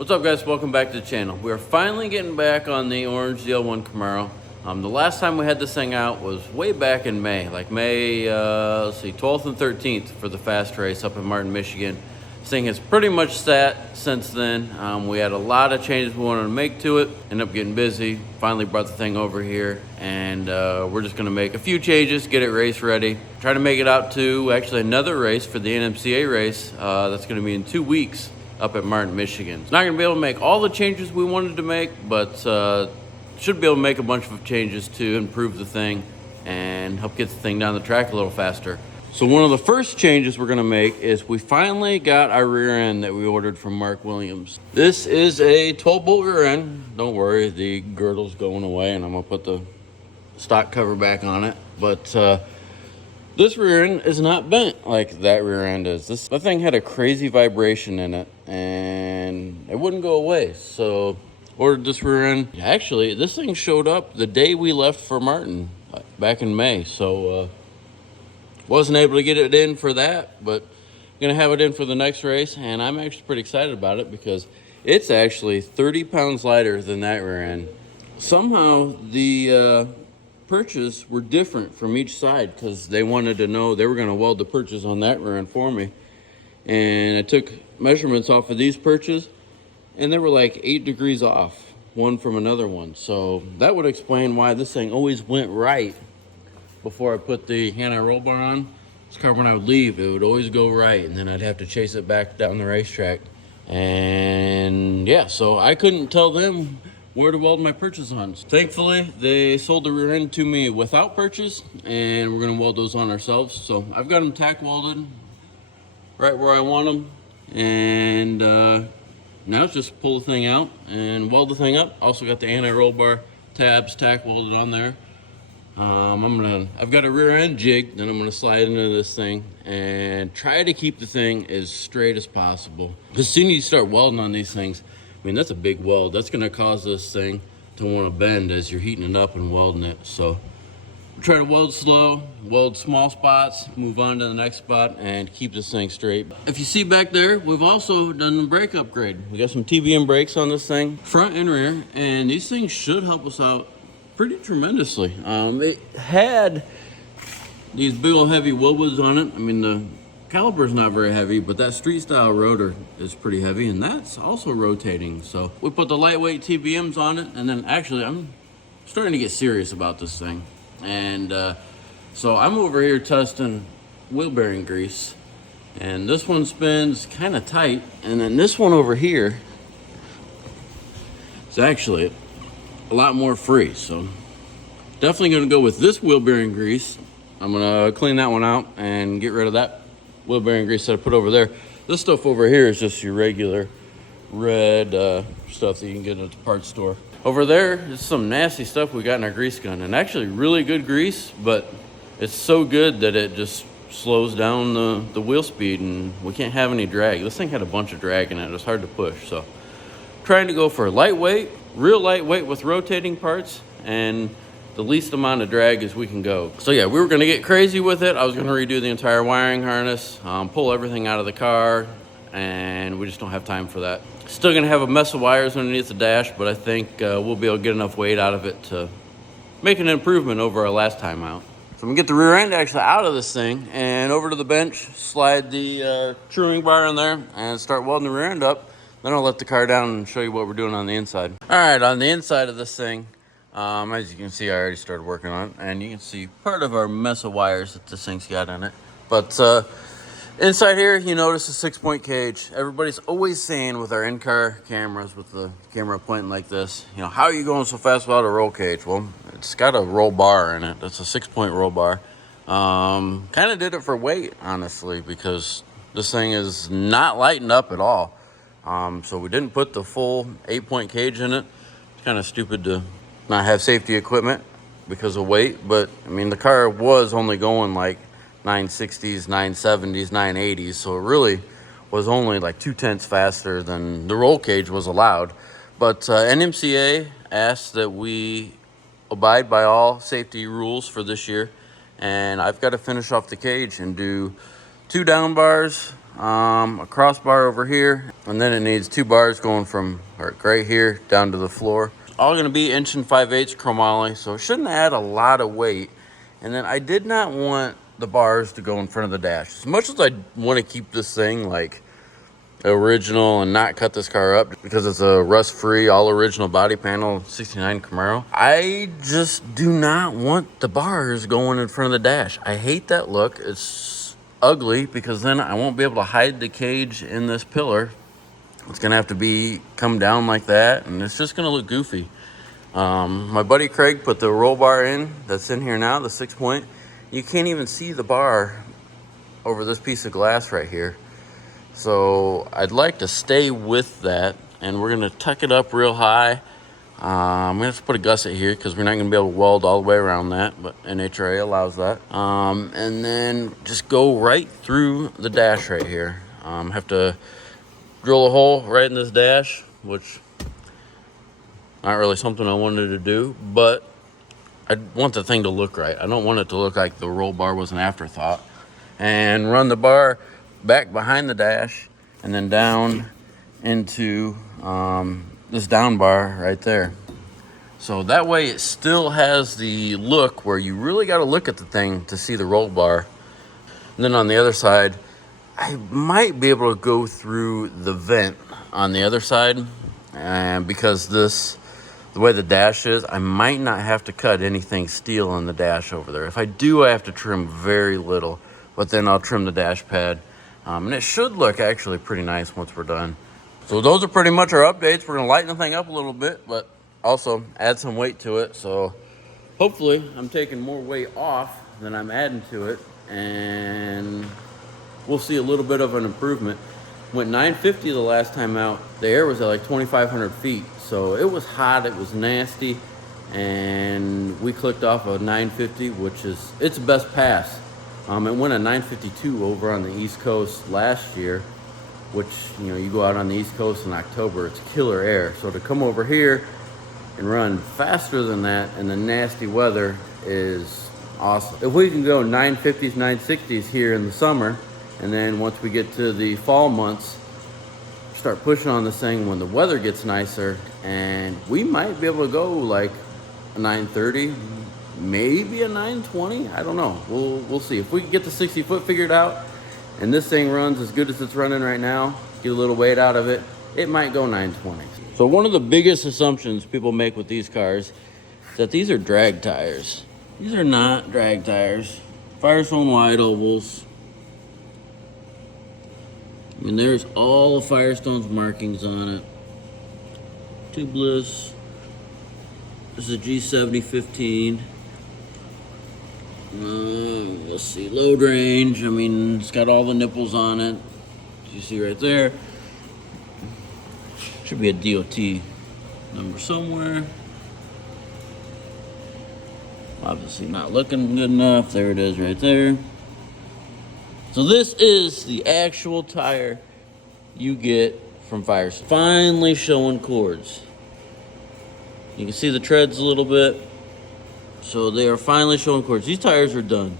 What's up, guys? Welcome back to the channel. We're finally getting back on the orange ZL1 Camaro. The last time we had this thing out was way back in May, like May, 12th and 13th for the fast race up in Martin, Michigan. This thing has pretty much sat since then. We had a lot of changes we wanted to make to it. Ended up getting busy. Finally brought the thing over here, and we're just gonna make a few changes, get it race ready. Try to make it out to actually another race for the NMCA race. That's gonna be in 2 weeks. Up at Martin, Michigan. It's not gonna be able to make all the changes we wanted to make, but should be able to make a bunch of changes to improve the thing and help get the thing down the track a little faster. So one of the first changes we're gonna make is we finally got our rear end that we ordered from Mark Williams. This is a 12-bolt rear end. Don't worry, the girdle's going away and I'm gonna put the stock cover back on it. But this rear end is not bent like that rear end is. That thing had a crazy vibration in it and it wouldn't go away. So ordered this rear end. Actually, this thing showed up the day we left for Martin back in May. So wasn't able to get it in for that, but gonna have it in for the next race. And I'm actually pretty excited about it because it's actually 30 pounds lighter than that rear end. Somehow the perches were different from each side because they wanted to know, they were going to weld the perches on that rear end for me, and I took measurements off of these perches and they were like 8 degrees off one from another one. So that would explain why this thing always went right before I put the anti-roll bar on. This car, when I would leave, it would always go right, and then I'd have to chase it back down the racetrack. And yeah, so I couldn't tell them where to weld my perches on. Thankfully, they sold the rear end to me without perches, and we're gonna weld those on ourselves. So I've got them tack welded right where I want them, and now it's just pull the thing out and weld the thing up. Also got the anti-roll bar tabs tack welded on there. I've got a rear end jig that I'm gonna slide into this thing and try to keep the thing as straight as possible. As soon as you start welding on these things, I mean, that's a big weld. That's gonna cause this thing to wanna bend as you're heating it up and welding it. So try to weld slow, weld small spots, move on to the next spot, and keep this thing straight. If you see back there, we've also done the brake upgrade. We got some TBM brakes on this thing, front and rear, and these things should help us out pretty tremendously. It had these big old heavy Wilwoods on it. I mean, the caliper's not very heavy, but that street style rotor is pretty heavy, and that's also rotating. So we put the lightweight TBMs on it, and then actually I'm starting to get serious about this thing. And so I'm over here testing wheel bearing grease, and this one spins kind of tight, and then this one over here is actually a lot more free. So definitely gonna go with this wheel bearing grease. I'm gonna clean that one out and get rid of that wheel bearing grease that I put over there. This stuff over here is just your regular red stuff that you can get at the parts store. Over there is some nasty stuff we got in our grease gun, and actually really good grease, but it's so good that it just slows down the wheel speed, and we can't have any drag. This thing had a bunch of drag in it. It was hard to push. So trying to go for lightweight, real lightweight with rotating parts, and the least amount of drag as we can go. So yeah, we were gonna get crazy with it. I was gonna redo the entire wiring harness, pull everything out of the car, and we just don't have time for that. Still gonna have a mess of wires underneath the dash, but I think we'll be able to get enough weight out of it to make an improvement over our last time out. So I'm gonna get the rear end actually out of this thing and over to the bench, slide the truing bar in there, and start welding the rear end up. Then I'll let the car down and show you what we're doing on the inside. All right, on the inside of this thing, as you can see, I already started working on it, and you can see part of our mess of wires that this thing's got in it. But inside here, you notice a 6-point cage. Everybody's always saying with our in-car cameras, with the camera pointing like this, you know, how are you going so fast without a roll cage? Well, it's got a roll bar in it. It's a 6-point roll bar. Kind of did it for weight, honestly, because this thing is not lightened up at all. So we didn't put the full 8-point cage in it. It's kind of stupid to not have safety equipment because of weight, but I mean, the car was only going like 960s, 970s, 980s, so it really was only like 0.2 faster than the roll cage was allowed. But NMCA asked that we abide by all safety rules for this year, and I've got to finish off the cage and do 2 down bars, a crossbar over here, And then it needs 2 bars going from right here down to the floor. All gonna be 1 5/8 chromoly, so it shouldn't add a lot of weight. And then I did not want the bars to go in front of the dash. As much as I want to keep this thing like original and not cut this car up because it's a rust-free, all original body panel 69 Camaro, I just do not want the bars going in front of the dash. I hate that look. It's ugly because then I won't be able to hide the cage in this pillar. It's gonna have to come down like that, and it's just gonna look goofy. My buddy Craig put the roll bar in that's in here now, the 6-point. You can't even see the bar over this piece of glass right here. So I'd like to stay with that, and we're gonna tuck it up real high. I'm gonna have to put a gusset here because we're not gonna be able to weld all the way around that, but NHRA allows that. And then just go right through the dash right here. Have to drill a hole right in this dash, which not really something I wanted to do, but I want the thing to look right. I don't want it to look like the roll bar was an afterthought. And run the bar back behind the dash and then down into this down bar right there. So that way it still has the look where you really got to look at the thing to see the roll bar. And then on the other side, I might be able to go through the vent on the other side, and because the way the dash is, I might not have to cut anything steel on the dash over there. If I do, I have to trim very little, but then I'll trim the dash pad. And it should look actually pretty nice once we're done. So those are pretty much our updates. We're gonna lighten the thing up a little bit, but also add some weight to it. So hopefully I'm taking more weight off than I'm adding to it, and we'll see a little bit of an improvement. Went 950 the last time out. The air was at like 2,500 feet. So it was hot, it was nasty, and we clicked off a 950, which is, it's the best pass. It went a 952 over on the East Coast last year, which, you know, you go out on the East Coast in October, it's killer air. So to come over here and run faster than that in the nasty weather is awesome. If we can go 950s, 960s here in the summer, and then once we get to the fall months, start pushing on this thing when the weather gets nicer, and we might be able to go like a 930, maybe a 920. I don't know. We'll see. If we can get the 60 foot figured out and this thing runs as good as it's running right now, get a little weight out of it, it might go 920. So one of the biggest assumptions people make with these cars is that these are drag tires. These are not drag tires. Firestone wide ovals. I mean, there's all of Firestone's markings on it. Tubeless. This is a G7015. Let's see, load range. I mean, it's got all the nipples on it. You see right there. Should be a DOT number somewhere. Obviously not looking good enough. There it is right there. So this is the actual tire you get from Firestone. Finally showing cords. You can see the treads a little bit. So they are finally showing cords. These tires are done.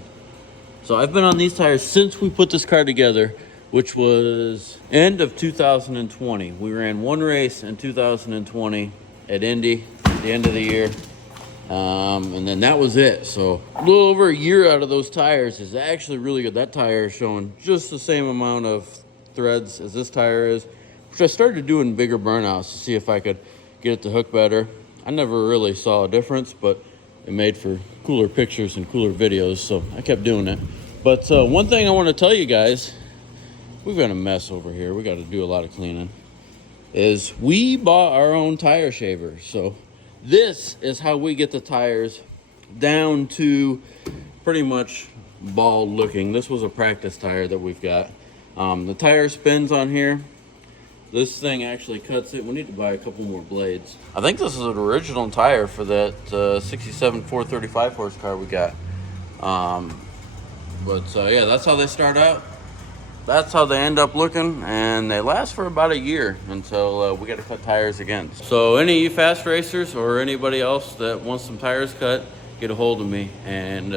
So I've been on these tires since we put this car together, which was end of 2020. We ran one race in 2020 at Indy at the end of the year. And then that was it. So a little over a year out of those tires is actually really good. That tire is showing just the same amount of threads as this tire is, which I started doing bigger burnouts to see if I could get it to hook better. I never really saw a difference, but it made for cooler pictures and cooler videos, so I kept doing it. But one thing I want to tell you guys, we've got a mess over here. We got to do a lot of cleaning. Is we bought our own tire shaver. So this is how we get the tires down to pretty much bald looking. This was a practice tire that we've got. The tire spins on here. This thing actually cuts it. We need to buy a couple more blades. I think this is an original tire for that 67 435 horsepower we got. Yeah, that's how they start out. That's how they end up looking, and they last for about a year until we got to cut tires again. So any of you fast racers or anybody else that wants some tires cut, get a hold of me, and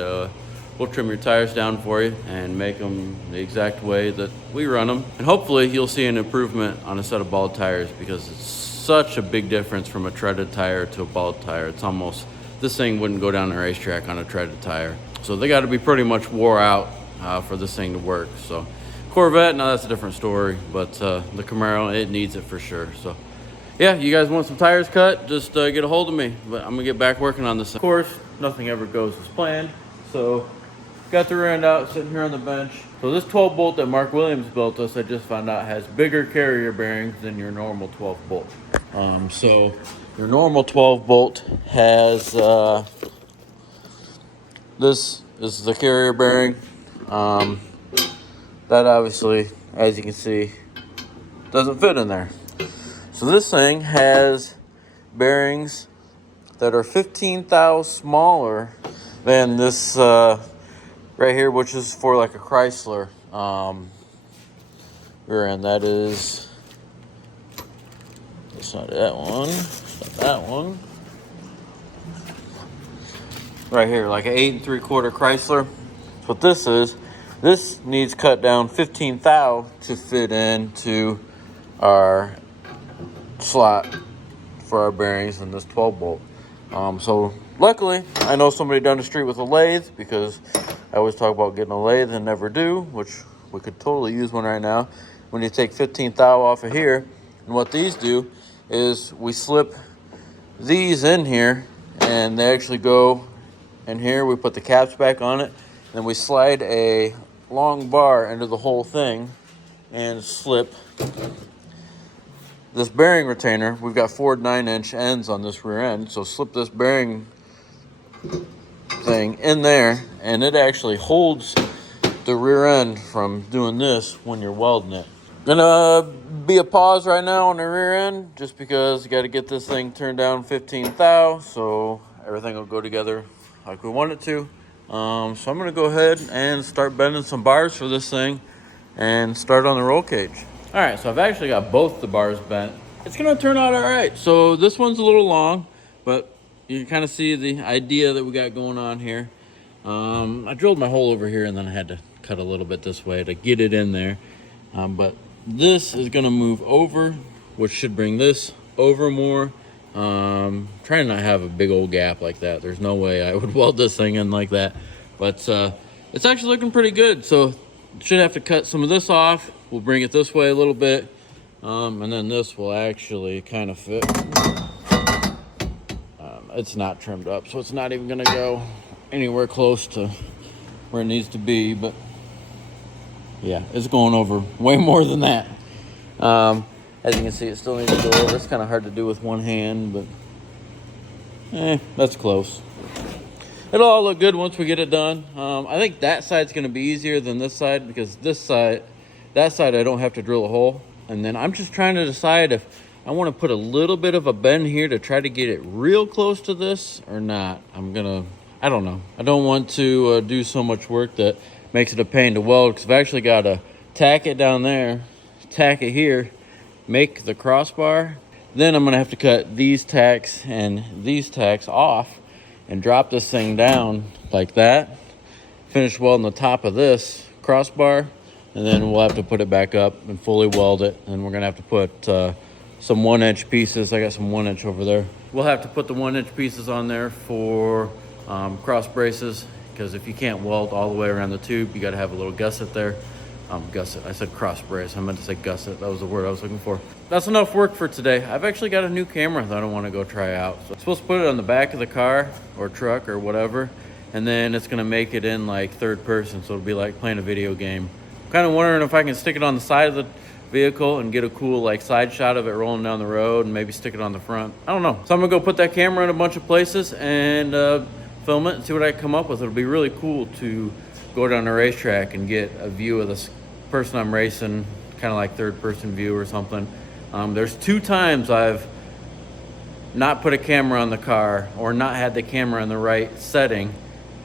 we'll trim your tires down for you and make them the exact way that we run them. And hopefully you'll see an improvement on a set of bald tires, because it's such a big difference from a treaded tire to a bald tire. It's almost, this thing wouldn't go down the racetrack on a treaded tire. So they got to be pretty much wore out for this thing to work. So Corvette, now that's a different story, but the Camaro, it needs it for sure. So yeah, you guys want some tires cut, just get a hold of me. But I'm gonna get back working on this. Of course, nothing ever goes as planned. So got the rear end out, sitting here on the bench. So this 12 bolt that Mark Williams built us, I just found out, has bigger carrier bearings than your normal 12 bolt. So your normal 12 bolt has, this is the carrier bearing. That obviously, as you can see, doesn't fit in there. So this thing has bearings that are 15 thou smaller than this right here, which is for like a Chrysler rear end. That is, it's not that one, it's not that one. Right here, like an 8 3/4 Chrysler. That's what this is. This needs cut down 15 thou to fit into our slot for our bearings in this 12 bolt. So luckily I know somebody down the street with a lathe, because I always talk about getting a lathe and never do, which we could totally use one right now. When you take 15 thou off of here, and what these do is we slip these in here, and they actually go in here. We put the caps back on it, then we slide a long bar into the whole thing and slip this bearing retainer. We've got 4 9-inch ends on this rear end, so slip this bearing thing in there, and it actually holds the rear end from doing this when you're welding it. Gonna be a pause right now on the rear end, just because you got to get this thing turned down 15 thou, so everything will go together like we want it to. So I'm gonna go ahead and start bending some bars for this thing and start on the roll cage. All right, so I've actually got both the bars bent. It's gonna turn out all right. So this one's a little long, but you can kind of see the idea that we got going on here. I drilled my hole over here, and then I had to cut a little bit this way to get it in there. But this is gonna move over, which should bring this over more. Trying to not have a big old gap like that. There's no way I would weld this thing in like that. But it's actually looking pretty good. So should have to cut some of this off. We'll bring it this way a little bit, and then this will actually kind of fit. It's not trimmed up, so it's not even gonna go anywhere close to where it needs to be, but yeah, it's going over way more than that. As you can see, it still needs to go over. It's kind of hard to do with one hand, but that's close. It'll all look good once we get it done. I think that side's gonna be easier than this side, because that side I don't have to drill a hole. And then I'm just trying to decide if I want to put a little bit of a bend here to try to get it real close to this or not. I don't know. I don't want to do so much work that makes it a pain to weld, because I've actually got to tack it down there, tack it here, make the crossbar. Then I'm gonna have to cut these tacks and these tacks off and drop this thing down like that, finish welding the top of this crossbar, and then we'll have to put it back up and fully weld it. And we're gonna have to put some 1-inch pieces. I got some 1-inch over there. We'll have to put the 1-inch pieces on there for cross braces, because if you can't weld all the way around the tube, you got to have a little gusset there. Gusset, I said cross brace, I meant to say gusset. That was the word I was looking for. That's enough work for today. I've actually got a new camera that I want to go try out. So I'm supposed to put it on the back of the car or truck or whatever, and then it's gonna make it in like third person, so it'll be like playing a video game. I'm kind of wondering if I can stick it on the side of the vehicle and get a cool like side shot of it rolling down the road, and maybe stick it on the front. I don't know. So I'm gonna go put that camera in a bunch of places and film it and see what I come up with. It'll be really cool to go down the racetrack and get a view of this person I'm racing, kind of like third person view or something. There's 2 times I've not put a camera on the car or not had the camera in the right setting,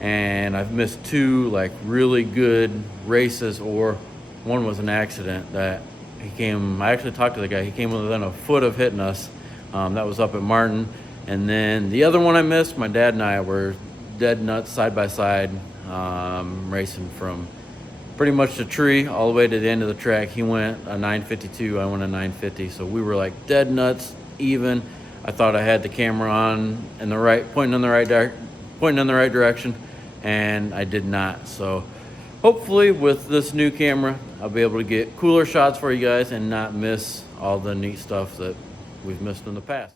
and I've missed 2 like really good races, or one was an accident that I actually talked to the guy, he came within a foot of hitting us. That was up at Martin. And then the other one I missed, my dad and I were dead nuts side by side. racing from pretty much the tree all the way to the end of the track. He went a 952, I went a 950, so we were like dead nuts even. I thought I had the camera on in the right, pointing in the right direction, and I did not. So hopefully with this new camera, I'll be able to get cooler shots for you guys and not miss all the neat stuff that we've missed in the past.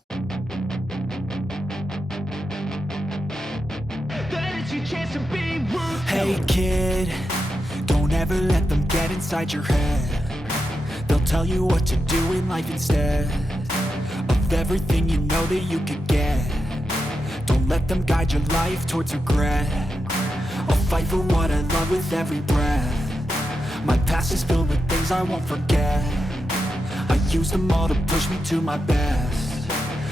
Hey kid, don't ever let them get inside your head. They'll tell you what to do in life instead of everything you know that you could get. Don't let them guide your life towards regret. I'll fight for what I love with every breath. My past is filled with things I won't forget. I use them all to push me to my best.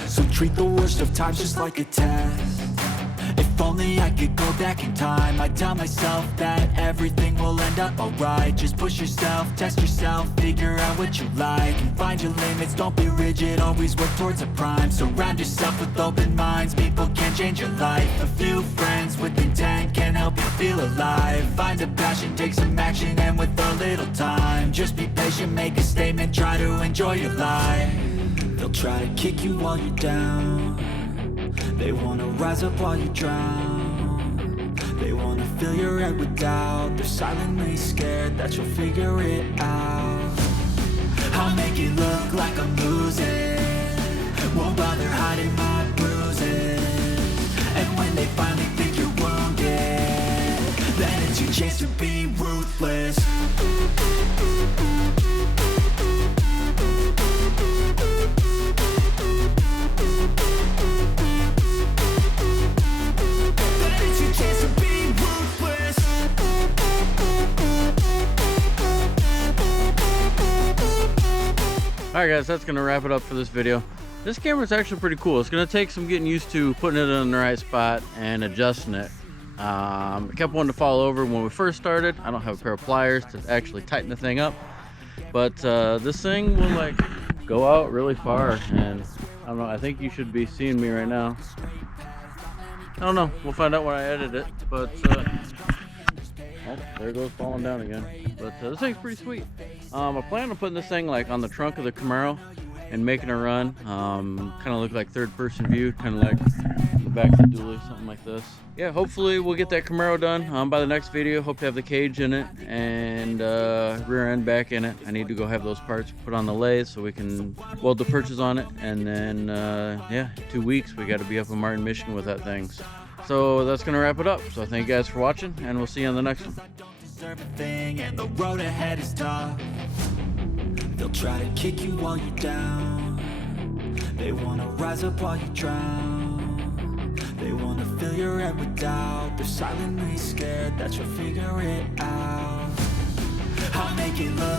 So treat the worst of times just like a test. If only I could go back in time, I'd tell myself that everything will end up alright. Just push yourself, test yourself, figure out what you like, and find your limits, don't be rigid, always work towards a prime. Surround yourself with open minds, people can change your life. A few friends with intent can help you feel alive. Find a passion, take some action, and with a little time, just be patient, make a statement, try to enjoy your life. They'll try to kick you while you're down. They wanna rise up while you drown. They wanna fill your head with doubt. They're silently scared that you'll figure it out. I'll make it look like I'm losing, won't bother hiding my bruises. And when they finally think you're wounded, then it's your chance to be ruthless. Alright guys, that's going to wrap it up for this video. This camera is actually pretty cool. It's going to take some getting used to putting it in the right spot and adjusting it. I kept wanting to fall over when we first started. I don't have a pair of pliers to actually tighten the thing up. But this thing will like go out really far, and I don't know, I think you should be seeing me right now. I don't know, we'll find out when I edit it, but oh, there it goes falling down again. But this thing's pretty sweet. I plan on putting this thing like on the trunk of the Camaro and making a run. Kind of look like third-person view, kind of like the back of the dually, something like this. Yeah, hopefully we'll get that Camaro done by the next video. Hope to have the cage in it and rear end back in it. I need to go have those parts put on the lathe so we can weld the perches on it. And then yeah, 2 weeks we got to be up in Martin, Michigan with that thing. So that's gonna wrap it up. So thank you guys for watching, and we'll see you on the next one. And the road ahead is tough. They'll try to kick you while you're down. They wanna rise up while you drown. They wanna fill your head with doubt. They're silently scared that you'll figure it out. I'll make it look